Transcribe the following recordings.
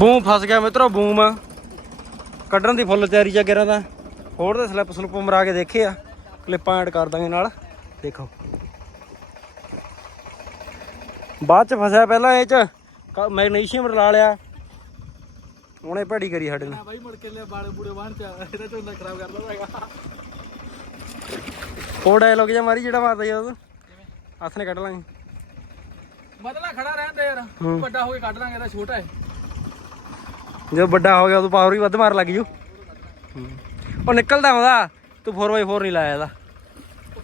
Boom ਫਸ ਗਿਆ ਮਿੱਤਰੋ ਬੂਮ। ਕੱਢਣ ਦੀ ਫੁੱਲ ਤਿਆਰੀ ਚ ਗਿਰਾਂ ਦਾ। ਹੋਰ ਤੇ ਸਲਿੱਪ ਸਲੁੱਪ ਮਰਾ ਕੇ ਦੇਖੇ ਆ। ਕਲਿੱਪਾਂ ਐਡ ਕਰ ਦਾਂਗੇ ਨਾਲ। ਦੇਖੋ। ਬਾਅਦ ਚ ਫਸਿਆ ਪਹਿਲਾਂ ਇਹ ਚ। ਮੈਗਨੀਸ਼ੀਅਮ ਰਲਾ ਲਿਆ। ਉਹਨੇ ਭੜੀ ਕਰੀ ਸਾਡੇ ਨਾਲ। ਬਾਈ ਮੁੜ ਕੇ ਲੈ ਬਾਲੇ ਬੂੜੇ ਬਾਹਰ ਚ। ਇਹਦਾ ਝੋਨਾ ਖਰਾਬ ਕਰਦਾ ਹੈਗਾ। ਉਹ ਡਾਇਲੋਗ ਜਿਹਾ ਮਾਰੀ ਜਿਹੜਾ ਮਾਰਦਾ ਉਹ। ਹੱਥ ਨੇ ਕੱਢ ਲਾਂਗੇ। ਮਤਲਬ ਖੜਾ ਰਹਿਣ ਦੇ ਯਾਰ। ਵੱਡਾ ਹੋ ਕੇ ਕੱਢ ਲਾਂਗੇ ਇਹਦਾ ਛੋਟਾ ਹੈ। ਜਦੋਂ ਵੱਡਾ ਹੋ ਗਿਆ, ਉਦੋਂ ਪਾਵਰ ਵੀ ਵੱਧ ਮਾਰ ਲੱਗ ਜੂ। ਉਹ ਨਿਕਲਦਾ ਹੁੰਦਾ ਤੂੰ 4x4 ਨਹੀਂ ਲਾਇਆ ਇਹਦਾ।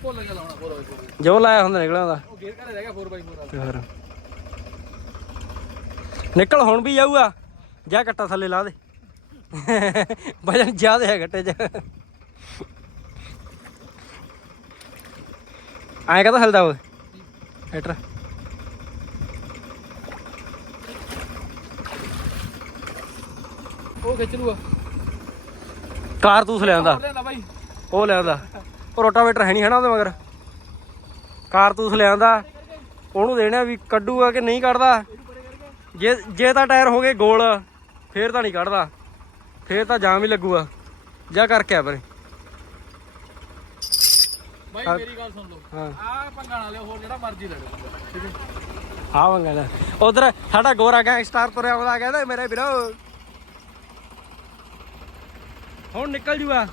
ਭੁੱਲ ਗਿਆ ਲਾਉਣਾ 4x4 ਜੋ ਲਾਇਆ ਹੁੰਦਾ ਨਿਕਲਿਆ ਹੁੰਦਾ ਉਹ ਗੇਰ ਘਰੇ ਰਹਿ ਗਿਆ 4x4 ਵਾਲਾ ਨਿਕਲ ਹੁਣ ਵੀ ਜਾਊਗਾ, ਜਾ ਕੱਟਾ ਥੱਲੇ ਲਾ ਦੇ। ਵਜਨ ਜ਼ਿਆਦਾ ਹੈ ਗੱਟੇ 'ਚ। ਐਂ ਕਹਦਾ ਹਲਦਾ ਉਹ? ਹੈਟਰ ਉਹ ਖਿੱਚ ਲੂਆ ਕਾਰਤੂਸ ਲਿਆਂਦਾ ਲਿਆਂਦਾ ਬਾਈ। ਉਹ ਲਿਆਂਦਾ ਉਹ ਰੋਟਾਵੇਟਰ ਹੈ ਨਹੀਂ ਹੈ ਨਾ ਉਹਦੇ ਮਗਰ। ਕਾਰਤੂਸ ਲਿਆਂਦਾ ਉਹਨੂੰ ਦੇਣਾ ਵੀ ਕੱਢੂਗਾ ਕਿ ਨਹੀਂ ਕੱਢਦਾ। ਜੇ ਜੇ ਤਾਂ ਟਾਇਰ ਹੋ ਗਏ ਗੋਲ ਫੇਰ ਤਾਂ ਨਹੀਂ ਕੱਢਦਾ। ਫੇਰ ਤਾਂ ਜਾਮ ਹੀ ਲੱਗੂਗਾ। ਜਾ ਕਰਕੇ ਆ ਪਰੇ। ਬਾਈ ਮੇਰੀ ਗੱਲ ਸੁਣ ਲਓ। ਹਾਂ। ਪੰਗਾ ਨਾ ਲਿਓ ਹੋਰ ਜਿਹੜਾ ਮਰਜ਼ੀ ਲੈ ਲਓ ਠੀਕ ਹੈ ਆ ਮੰਗਾ ਲੈ। ਉਧਰ ਸਾਡਾ ਗੋਰਾ ਗੈਂਗਸਟਰ ਤੁਰਿਆ ਆਉਂਦਾ ਕਹਿੰਦਾ ਮੇਰੇ ਵੀਰੋ ਹੁਣ ਨਿਕਲ ਜੂਗਾ।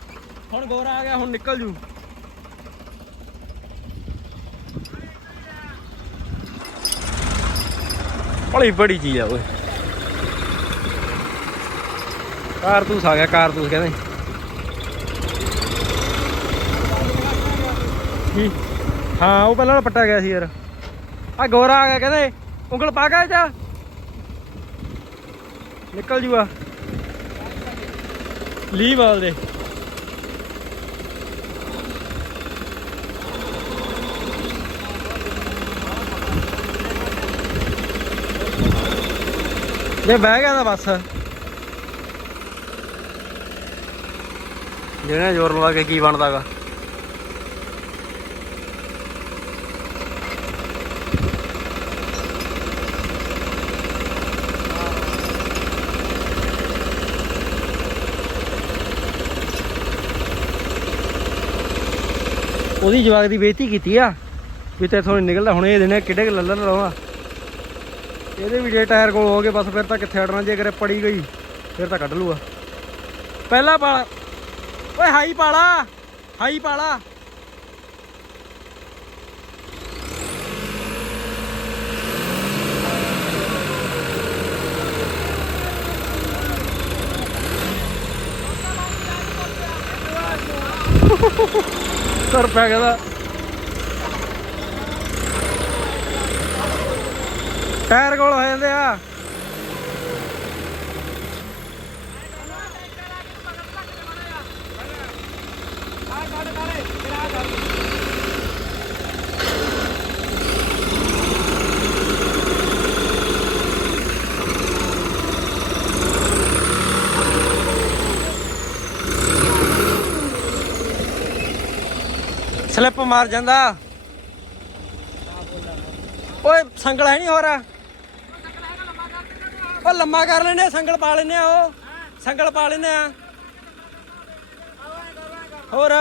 ਹੁਣ ਗੋਰਾ ਆ ਗਿਆ, ਹੁਣ ਨਿਕਲ ਜੂ। ਬੜੀ ਬੜੀ ਚੀਜ਼ ਆ ਓਏ। ਕਾਰਤੂਸ ਆ ਗਿਆ, ਕਾਰਤੂਸ ਕਹਿੰਦੇ। ਕੀ? ਹਾਂ, ਉਹ ਪਹਿਲਾਂ ਪੱਟਾ ਗਿਆ ਸੀ ਯਾਰ। ਆ ਗੋਰਾ ਆ ਗਿਆ ਕਹਿੰਦੇ। ਉਂਗਲ ਪਾ ਕੇ ਜਾ। ਨਿਕਲ ਜੂਆ ਲੀ ਵਾਲ ਦੇ। ਜੇ ਬਹਿ ਗਿਆ ਤਾਂ ਬਸ। ਜਿਹਨੇ ਜ਼ੋਰ ਲਵਾ ਕੇ ਕੀ ਬਣਦਾਗਾ? ਉਹਦੀ ਜਵਾਗ ਦੀ ਬੇਇੱਜ਼ਤੀ ਕੀਤੀ ਆ, ਵੀ ਤੇ ਥੋੜੀ ਨਿਕਲਦਾ, ਹੁਣ ਇਹ ਦਿਨੇ ਕਿੱਡੇ ਲੱਲਣ ਲਾਉਣਾ। ਇਹਦੇ ਵੀ ਜੇ ਟਾਇਰ ਕੋਲ ਹੋ ਗਏ, ਬਸ ਫਿਰ ਤਾਂ ਕਿੱਥੇ ਅੜਨਾ ਜੇ ਕਰੇ ਪੜੀ ਗਈ, ਫਿਰ ਤਾਂ ਕੱਢ ਲੂਆ ਪਹਿਲਾ ਪਾਲਾ। ਓਏ, ਹਾਈ ਪਾਲਾ ਹਾਈ ਪਾਲਾ। Ha ha ha! 700 ਰੁਪਏ ਦਾ। ਪੈਰ ਕੋਲ ਹੋ ਜਾਂਦੇ ਆ। ਸਲਿੱਪ ਮਾਰ ਜਾਂਦਾ। ਓਏ ਸੰਗਲ ਹੈ ਨਹੀਂ ਹੋਰ? ਉਹ ਲੰਮਾ ਕਰ ਲੈਨੇ ਸੰਗਲ ਪਾ ਲੈਨੇ ਆ ਉਹ। ਸੰਗਲ ਪਾ ਲੈਨੇ ਆ। ਹੋਰ?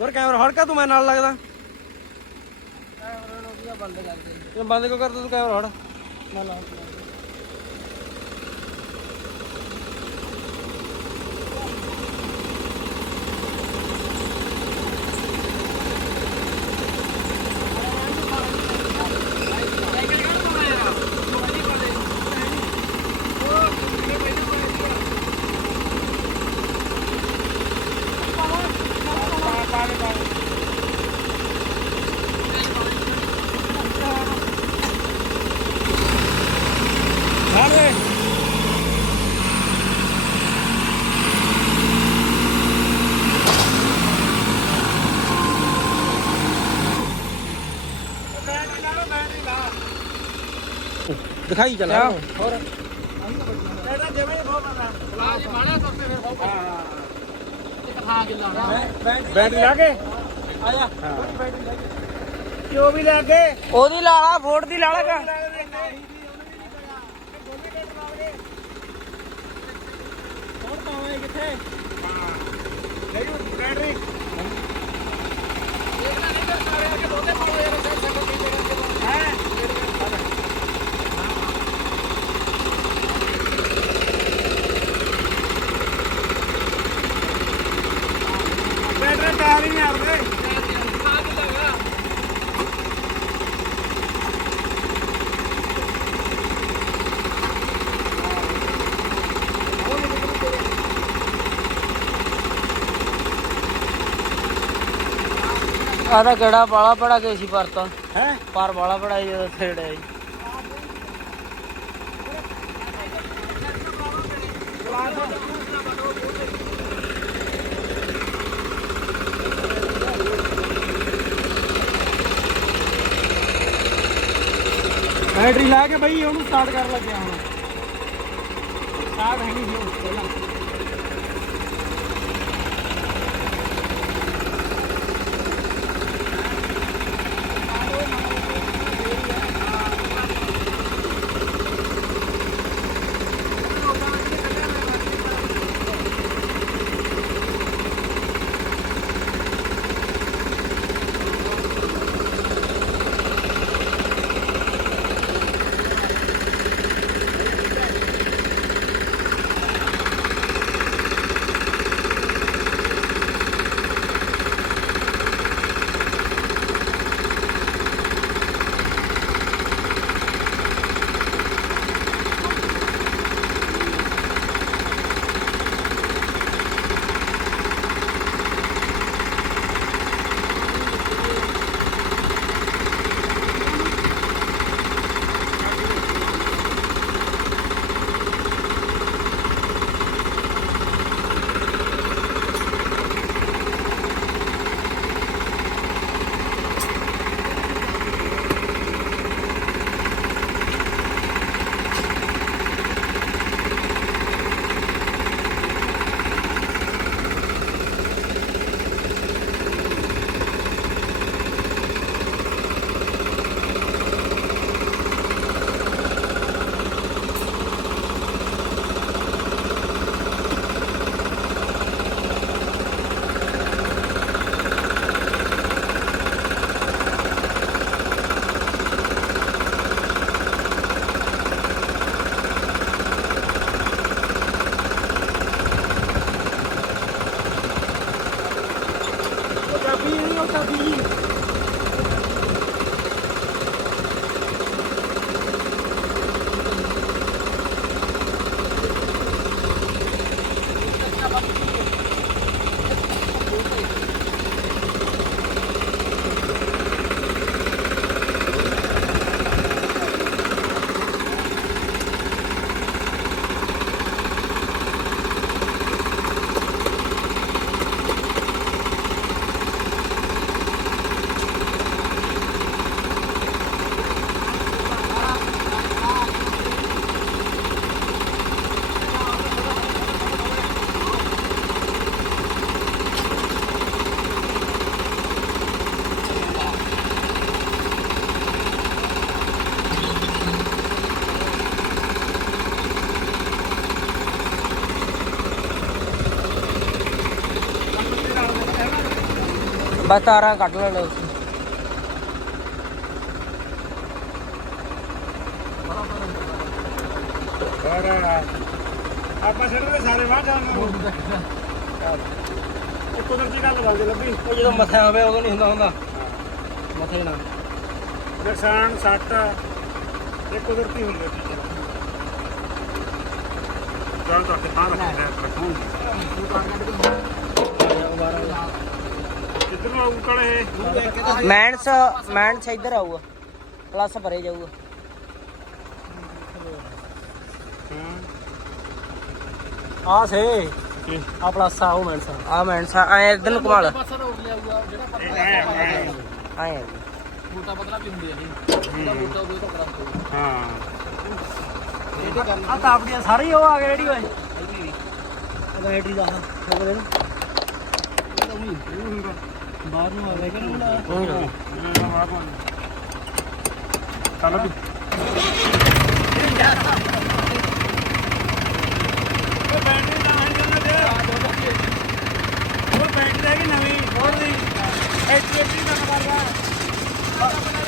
ਹੋਰ ਕੈਮਰਾ ਹੜਕਾ ਤੂੰ ਮੈਂ ਨਾਲ ਲੱਗਦਾ। ਬੰਦ ਕਰ ਦੇ। ਬੰਦ ਕਿਉਂ ਕਰਦਾ ਤੂੰ? ਕੈਮਰਾ ਹੜ ਮੈਂ ਲਾ ਦਿਖਾਈ ਚਲਾ। ਹੋਰ। ਇਹਦਾ ਜਿਵੇਂ ਬਹੁਤ ਮਾਰਾ ਲਾਜ ਮਾਣਾ ਤੁਰਤੇ ਫਿਰ ਬਹੁਤ ਹਾਂ ਇੱਕ ਲਾਣਾ ਬੈਂਡ ਲਾ ਕੇ। ਆਇਆ। ਲਾ ਕੇ। ਲਾ ਕੇ ਦੀ ਲਾਲਾ ਕਾ ਨਹੀਂ ਆਦਾ ਕਿਹੜਾ ਬਾਲਾ ਪੜਾ ਕੇ ਸੀ ਪਰਤਾ। ਹੈ? ਪਰ ਬਾਲਾ ਪੜਾਈ ਜਦੋਂ ਫੇੜਿਆ ਜੀ ਬੈਟਰੀ ਲਾ ਕੇ ਬਈ ਉਹਨੂੰ ਸਟਾਰਟ ਕਰਨ ਲੱਗਿਆ ਹੁਣ। ਸਟਾਰਟ ਹੈਗੀ ਜੀ ਪਹਿਲਾਂ ਉਹ ਚਾਬੀ ਨਹੀਂ ਉਹ ਬਸ ਤਾਰਾਂ ਕੱਢ ਲੈਣਾ ਔਰ ਆਪਾਂ ਛੱਡਦੇ ਸਾਰੇ ਬਾਹਰ ਜਾਣ ਨੂੰ ਇਹ ਕੁਦਰਤੀ ਗੱਲ ਲੱਭੀ। ਉਹ ਜਦੋਂ ਮੱਥਾ ਹੋਵੇ ਉਦੋਂ ਨਹੀਂ ਹੁੰਦਾ ਹੁੰਦਾ। ਮੱਥੇ ਨਾਲ। ਨੁਕਸਾਨ ਸੱਟ ਇਹ ਕੁਦਰਤੀ ਹੁੰਦੀ ਹੈ ਚੱਲ ਤਾਂ ਤੇ ਬਾਹਰ ਰੱਖ ਰੱਖੂੰ ਕਿੱਧਰ ਆਊ ਕਲੇ ਮੈਂਸ ਮੈਂਸ ਇੱਧਰ ਆਊਗਾ। ਪਲੱਸ ਭਰੇ ਜਾਊਗਾ। ਆ ਸੇ। ਆ ਪਲੱਸ ਆ ਉਹ ਮੈਂਸ ਆ। ਮੈਂਸ ਐ ਇੱਧਰ ਨੂੰ ਘੁਮਾ ਲੈ। ਪਾਸਾ ਰੋਕ ਲਿਆਊਗਾ ਜਿਹੜਾ ਇਹ ਐ ਐ। ਆਏ ਆ ਮੋਟਾ ਪਤਲਾ ਵੀ ਹੁੰਦੀ ਆ ਇਹ ਉਹਦਾ ਮੋਟਾ ਉਹ ਤਾਂ ਖਰਾਬ ਹੋ ਹਾਂ। ਇਹਦੇ ਕਰਨ ਆ ਤਾਂ ਆਪਣੀਆਂ ਸਾਰੇ ਉਹ ਆ ਗਏ ਰੇਡੀ ਓਏ। ਇਹਦੀ ਬੈਟਰੀ ਦਾ। ਹੋ ਗਏ ਤਾਂ ਉਹੀ। ਇਹ ਹੁੰਦਾ। ਬਾਹਰ ਨੂੰ ਆਵੇ ਕਿ ਨਾ ਚੱਲ ਵੀ। ਬੈਟਰੀ ਤਾਂ ਹੈ ਜਨਾ ਦੇ ਉਹ ਬੈਟਰੀ ਹੈਗੀ ਨਵੀਂ ਹੋਰ ਦੀ ਐਚਪੀ ਦਾ ਨੰਬਰ ਦਾ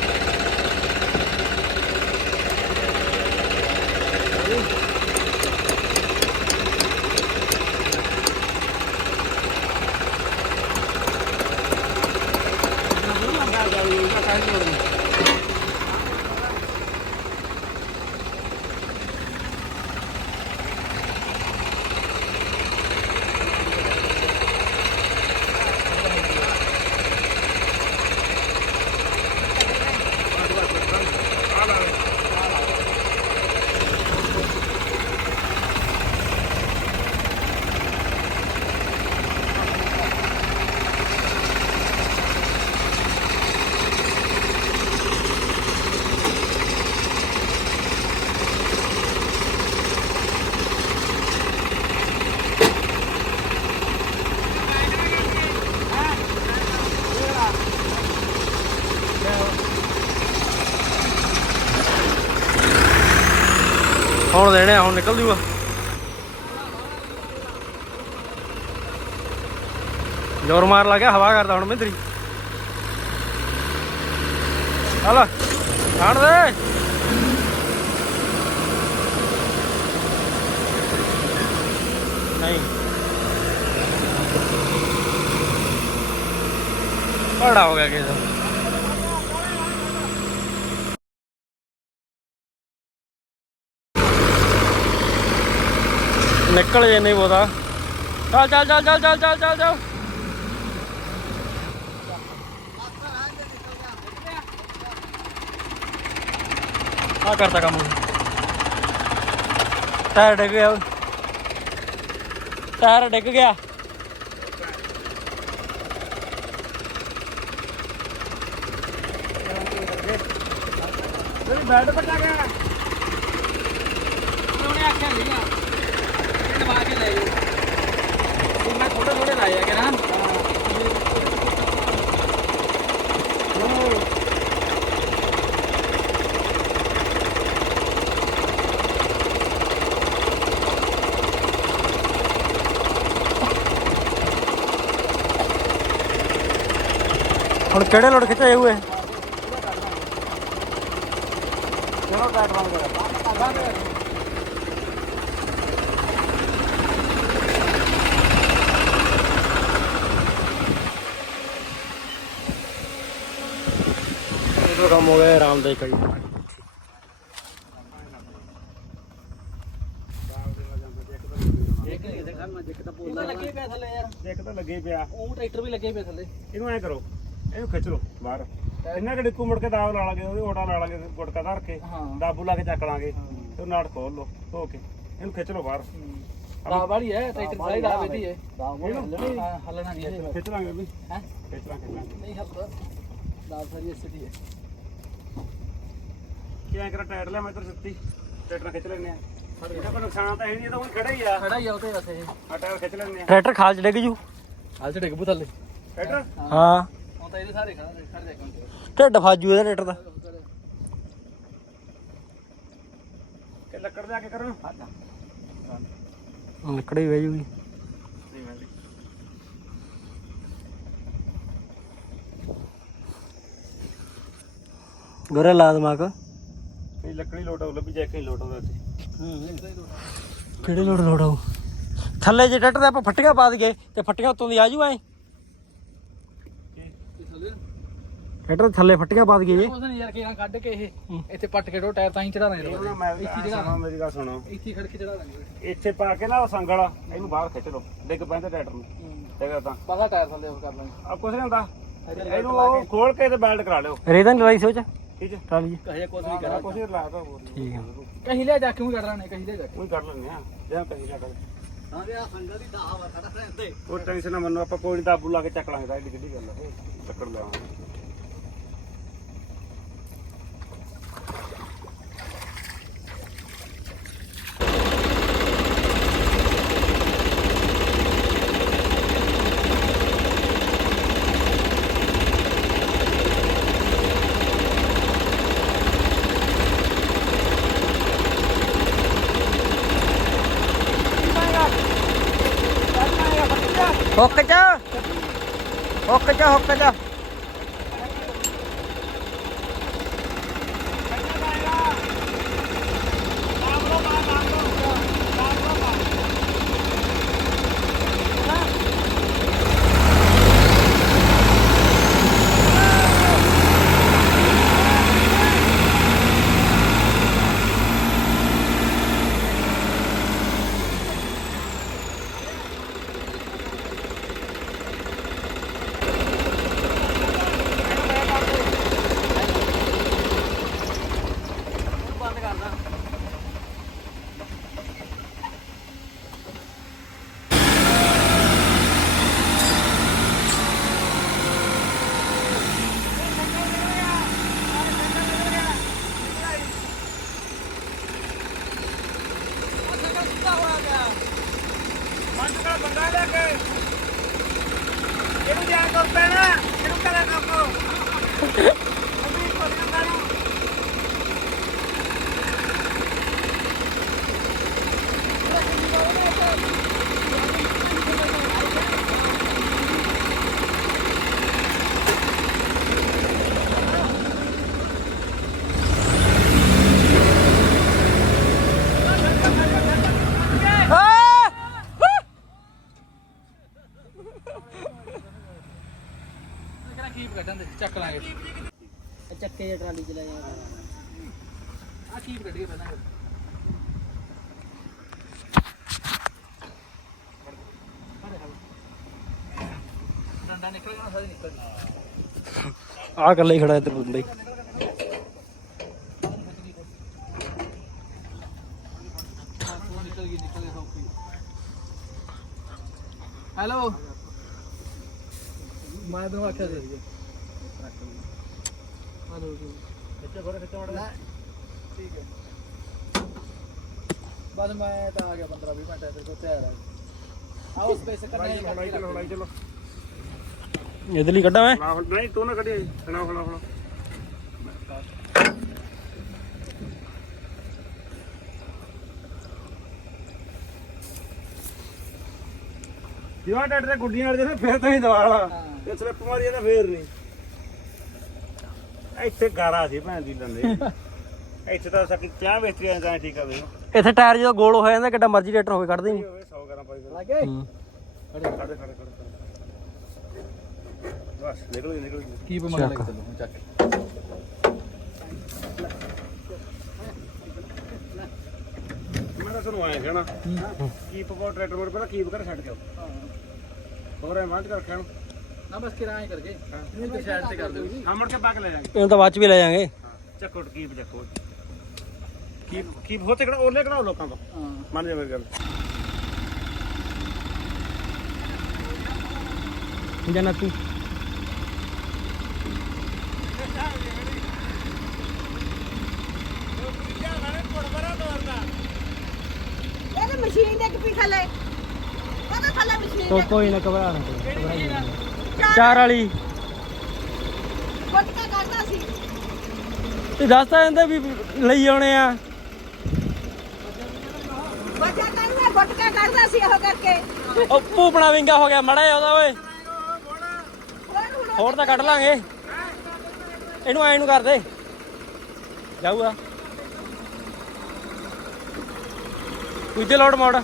ਹੁਣ ਦੇਣੇ ਆ, ਹੁਣ ਨਿਕਲ ਜੂਗਾ। ਜ਼ੋਰ ਮਾਰ ਲਾ ਗਿਆ ਹਵਾ ਕਰਦਾ ਹੁਣ ਮਿੰਦਰੀ। ਚੱਲ ਛੱਡ ਦੇ। ਨਹੀਂ। ਬੜਾ ਹੋ ਗਿਆ ਕਿਸੇ ਨਿਕਲ ਜੇ ਨਹੀਂ ਬੋਦਾ ਚੱਲ ਚੱਲ ਚੱਲ ਚੱਲ ਚੱਲ ਚੱਲ ਚੱਲ ਚੱਲ। ਆ ਕਰਤਾ ਕੰਮ। ਟਾਇਰ ਡਿੱਗ ਗਿਆ। ਟਾਇਰ ਡਿੱਗ ਗਿਆ। ਤੇਰੀ ਬੈਡ ਪਟਾ ਗਿਆ। ਉਹਨੇ ਆਖਿਆ ਨਹੀਂ ਆ ਇਹ ਦਬਾ ਕੇ ਲੈ ਜਾਓ। ਉਹ ਮੈਂ ਥੋੜੇ ਥੋੜੇ ਲਾਏ ਆ ਕਿ ਨਾ। ਹੁਣ ਕਿਹੜੇ ਲੋਡ ਖਿੱਚੇ ਹੋਏ ਚਲੋ ਬੰਦ ਕਰ ਇਹ ਆਰਾਮ ਦੇ ਕਰੀ ਇੱਕ ਇਹਦੇ ਘਰ ਮੈਂ ਜਿੱਕ ਤਾਂ ਪੋਲਾ ਲੱਗੇ ਪਿਆ ਥੱਲੇ ਯਾਰ। ਇੱਕ ਤਾਂ ਲੱਗੇ ਹੀ ਪਿਆ। ਉਹ ਟਰੈਕਟਰ ਵੀ ਲੱਗੇ ਪਿਆ ਥੱਲੇ। ਇਹਨੂੰ ਐ ਕਰੋ ਇਹਨੂੰ ਖਿੱਚ ਲਓ ਬਾਹਰ। ਇੰਨਾ ਕਿ ਡਿੱਕੂ ਮੁੜ ਕੇ ਦਾਬ ਲਾ ਲਾਂਗੇ ਉਹਦੇ ਓਟਾ ਲਾ ਲਾਂਗੇ ਗੁਟਕਾ ਧਰ ਕੇ ਹਾਂ। ਦਾਬੂ ਲਾ ਕੇ ਚੱਕ ਲਾਂਗੇ ਤੇ ਉਹ ਨਾੜ ਖੋਲ ਲਓ ਧੋ ਕੇ ਇਹਨੂੰ ਖਿੱਚ ਲਓ ਬਾਹਰ। ਦਾ ਵਾਲੀ ਹੈ ਟਰੈਕਟਰ ਸਾਈਡ ਆ ਬੈਠੀ ਹੈ। ਹੱਲਣਾ। ਨਹੀਂ ਹੈ। ਖਿੱਚ ਲਾਂਗੇ ਵੀ। ਹੈ? ਖਿੱਚ ਲਾਂਗੇ ਨਹੀਂ ਹੱਲਦਾ ਦਾ ਸਾਰੀ ਸਥਿਤੀ ਹੈ। ਕੀ ਐ ਕਰਾਂ ਟਾਇਰ ਲਿਆ ਮੈਂ ਇੱਧਰ ਸੁੱਤੀ। ਟਰੈਕਟਰ ਖਿੱਚ ਲੈਣੇ ਆ ਇਹਦਾ ਕੋਈ ਨੁਕਸਾਨ ਤਾਂ ਹੈ ਨਹੀਂ ਇਹ ਤਾਂ ਉਹ ਖੜਾ ਹੀ ਆ। ਖੜਾ ਹੀ ਆ ਉਹਦੇ ਵਸੇ ਆ ਟਾਇਰ ਖਿੱਚ ਲੈਣੇ ਆ ਟਰੈਕਟਰ ਖਾਲ ਚ ਡਿੱਗ ਜੂ। ਹਾਲ ਚ ਡਿੱਗ ਪੂ ਥੱਲੇ। ਟਰੈਕਟਰ? ਹਾਂ। ਹੁਣ ਤਾਂ ਇਹਦੇ ਸਾਰੇ ਖੜਾ ਖੜ ਜਾ ਕੰਮ ਢਿੱਡ ਫਾਜੂ ਇਹਦਾ ਟਰੈਕਟਰ ਦਾ। ਕਿ ਲੱਕੜ ਦੇ ਆ ਕੇ ਕਰਨ? ਲੱਕੜੀ ਵੇ ਜੂਗੀ। ਨਹੀਂ ਮੈਂ ਗਰੇ ਲਾ ਦਿਮਾਗ। ਨਹੀਂ ਲੱਕੜੀ ਲੋਟ ਆਉ ਲੱਭੀ ਜਾ ਕੇ ਲੋਟ ਆਉਂਦਾ ਇੱਥੇ। ਕਿਹੜੇ ਲੋਡ ਆਉ ਥੱਲੇ ਜੇ ਟਰੈਕਟਰ ਦੇ ਆਪਾਂ ਫੱਟੀਆਂ ਪਾ ਦਈਏ ਤੇ ਫੱਟੀਆਂ ਉੱਤੋਂ ਦੀ ਆ ਜੂ ਐ। ਥੱਲੇ ਟਰੈਕਟਰ ਦੇ ਥੱਲੇ ਫੱਟੀਆਂ ਪਾ ਦਈਏ ਉਸ ਨੇ ਯਾਰ ਕਿਹਨਾਂ ਕੱਢ ਕੇ ਇਹ ਇੱਥੇ ਪੱਟ ਕੇ ਡੋ ਟਾਇਰ ਤਾਂ ਹੀ ਚੜਾਣਾ ਇਹਨੂੰ ਨਾ ਮੈਂ ਇੱਥੇ ਸੁਣੋ ਮੇਰੀ ਗੱਲ ਸੁਣੋ। ਇੱਥੇ ਖੜ ਕੇ ਚੜਾ ਦਾਂਗੇ ਇੱਥੇ ਪਾ ਕੇ ਨਾ ਉਹ ਸੰਗਲ ਇਹਨੂੰ ਬਾਹਰ ਖਿੱਚ ਲਓ। ਡਿੱਗ ਪੈਂਦਾ ਟਰੈਕਟਰ ਨੂੰ। ਡਿੱਗ ਤਾਂ ਪਾਸਾ ਟਾਇਰ ਥੱਲੇ ਉਹ ਕਰ ਲਾਂਗੇ ਆ ਕੁਛ ਨਹੀਂ ਹੁੰਦਾ। ਇਹਨੂੰ ਉਹ ਖੋਲ ਕੇ ਤੇ ਬੈਲਟ ਕਰਾ ਲਿਓ। ਰੇਤਾ ਨਹੀਂ ਲਾਈ ਸੋਚ। ਠੀਕ ਹੈ ਟਰਾਲੀ? ਕਹੇ ਕੁਝ ਨਹੀਂ ਕਰਾ ਲਾ ਠੀਕ ਕਹੀਂ ਲੈ ਜਾ ਕਿਉਂ ਕੱਢ ਰਹੇ ਕਹੀਂ ਲੈ ਜਾ ਕੋਈ ਕਰ ਲੈਂਦੇ ਆ ਜਾਂ ਕਹੀ ਜਾ ਕਰ। ਹਾਂ ਵੀ ਆ ਸੰਗਲ ਦੀ ਦਾਹ ਵਾ ਖੜਾ ਰਹਿੰਦੇ ਉਹ ਟੈਨਸ਼ਨ ਨਾ ਮੰਨੋ ਆਪਾਂ ਕੋਈ ਨਹੀਂ ਦਾਬੂ ਲਾ ਕੇ ਚੱਕ ਲਾਂਗੇ ਤਾਂ ਐਡੀ ਕਿੱਡੀ ਗੱਲ ਲੱਕੜ ਲਿਆਵਾਂਗੇ ਹੁੱਕ ਚ। ਹੁੱਕ ਚ ਹੁੱਕ ਚ ਬੰਦ ਕਰ ਬੰਦਾ ਲੈ ਕੇ ਇਹਨੂੰ ਜਾ ਕਰ ਪੈਣਾ ਇਹਨੂੰ ਕਰੇ ਕਾਪੋ ਅਭੀ ਕੋਲ ਨਾ ਕਿਹੜਾ ਕੀਪ ਕੱਢਣ ਦੇ ਚੱਕ ਲਾਂਗੇ ਜੇ ਟਰਾਲੀ ਚ ਲੈ ਜਾਣਾ ਆ ਕੀਪ ਕੱਢ ਕੇ ਪਹਿਲਾਂ? ਡੰਡਾ ਨਿਕਲ ਗਿਆ ਨਾ ਸਾਰੀ ਨਿਕਲ ਗਈ। ਆਹ ਇਕੱਲਾ ਹੀ ਖੜਾ ਇੱਧਰ ਬੰਦਾ ਹੀ। ਹੈਲੋ। ਮੈਂ ਤੈਨੂੰ ਆਖਿਆ ਦੇ ਦੇ ਹੈਲੋ ਖਿੱਚੋ ਘਰੇ ਖਿੱਚੋ ਮੜਾ ਠੀਕ ਹੈ ਤਾਂ ਆ ਗਿਆ 15 20 ਮਿੰਟ ਤੇ ਕੋ ਤਿਆਰ ਆ ਆਓ ਸਪੇਸ ਕਰਨੇ ਹਲਾਈ ਚਲੋ ਹਲਾਈ ਚਲੋ ਇਹਦੇ ਲਈ ਕੱਢਾਂ ਮੈਂ? ਨਹੀਂ ਤੂੰ ਨਾ ਕੱਢੀ। ਹਣਾ ਹਣਾ ਹਣਾ ਜਿਵੇਂ ਡਾਕਟਰ ਦੇ ਗੁੱਡੀਆਂ ਨਾਲ ਜਿਹਨੇ ਫੇਰ ਤਾਂ ਹੀ। ਦਵਾਲਾ ਤੇ ਸਲਿੱਪ ਮਾਰੀ ਇਹਦਾ ਫੇਰ ਨਹੀਂ। ਇੱਥੇ ਗਾਰਾ ਸੀ ਭੈਣ ਦੀ ਲੰਦੇ ਇੱਥੇ ਤਾਂ ਸਕੀ ਚਾਹ ਵੇਚੀ ਜਾਂ ਠੀਕ ਆ ਵੇ ਇੱਥੇ ਟਾਇਰ ਜਦੋਂ ਗੋਲ ਹੋ ਜਾਂਦਾ ਕਿੱਡਾ ਮਰਜ਼ੀ ਰੇਟਰ ਹੋਵੇ ਕੱਢ ਦੇਈਂ ਹੋਵੇ 100 ਗ੍ਰਾਮ ਪਾਈ ਫਿਰ। ਲੱਗੇ। ਖੜੇ ਖੜੇ ਖੜੇ ਖੜੇ ਬਸ ਨਿਕਲ ਗਈ ਨਿਕਲ ਗਈ ਕੀ ਬਿਮਾਰੀ ਲੱਗ ਚੱਲੋ ਹੁਣ ਚੱਕ। ਮੈਂ ਤਾਂ ਤੁਹਾਨੂੰ ਆਇਆ ਕਹਿਣਾ ਕੀਪ ਕੋ ਟਰੈਕਟਰ ਮੋੜ ਪਹਿਲਾਂ ਕੀਪ ਕਰ ਛੱਡ ਕੇ ਆਓ। ਹੋਰ ਐ ਮਾਂਝ ਕਰ ਰੱਖਿਆ ਨੂੰ। ਨਾ ਬਸ ਕਿਰਾਏ ਕਰਕੇ। ਇਹਨੂੰ ਤੇ ਸਾਈਡ ਤੇ ਕਰ ਦਿਓ। ਹਾਂ ਮੁੜ ਕੇ ਬਾਗ ਲੈ ਜਾਾਂਗੇ। ਇਹਨੂੰ ਤਾਂ ਬਾਅਦ ਚ ਵੀ ਲੈ ਜਾਾਂਗੇ। ਚੱਕੋ ਕੀਪ ਚੱਕੋ ਕੀਪ ਕੀਪ ਹੋਤੇ ਕਿਹੜਾ ਉਹਲੇ ਕਢਾਓ ਲੋਕਾਂ ਤੋਂ। ਮੰਨ ਜਾ ਮੇਰੀ ਗੱਲ। ਜਨਾ ਤੂੰ। ਇਹ ਤਾਂ ਮਸ਼ੀਨ ਦੇ ਕਿੱਪੀ ਥੱਲੇ ਉਹਦੇ ਥੱਲੇ ਮਸ਼ੀਨ ਤੋ ਦੇ ਕੋਈ ਨਾ ਘਬਰਾ ਨਾ ਤੂੰ, ਘਬਰਾਈ ਨਾ। ਚਾਰ ਵਾਲੀ। ਗੁੱਟਕਾ ਕਰਦਾ ਸੀ? ਤੇ ਦੱਸਦਾ ਜਾਂਦਾ ਵੀ ਲਈ ਆਉਣੇ ਆ। ਬੱਚਾ ਕਹਿੰਦਾ ਗੁੱਟਕਾ ਕਰਦਾ ਸੀ ਉਹ ਕਰਕੇ। ਉਹ ਭੂਪਣਾ ਵਿੰਗਾ ਹੋ ਗਿਆ, ਮੜਾ ਉਹਦਾ ਓਏ। ਹੋਰ ਤਾਂ ਕੱਢ ਲਾਂਗੇ। ਇਹਨੂੰ ਐ ਨੂੰ ਕਰ ਦੇ। ਜਾਊਗਾ। ਦੂਜੇ ਲੋਡ ਮੋੜ।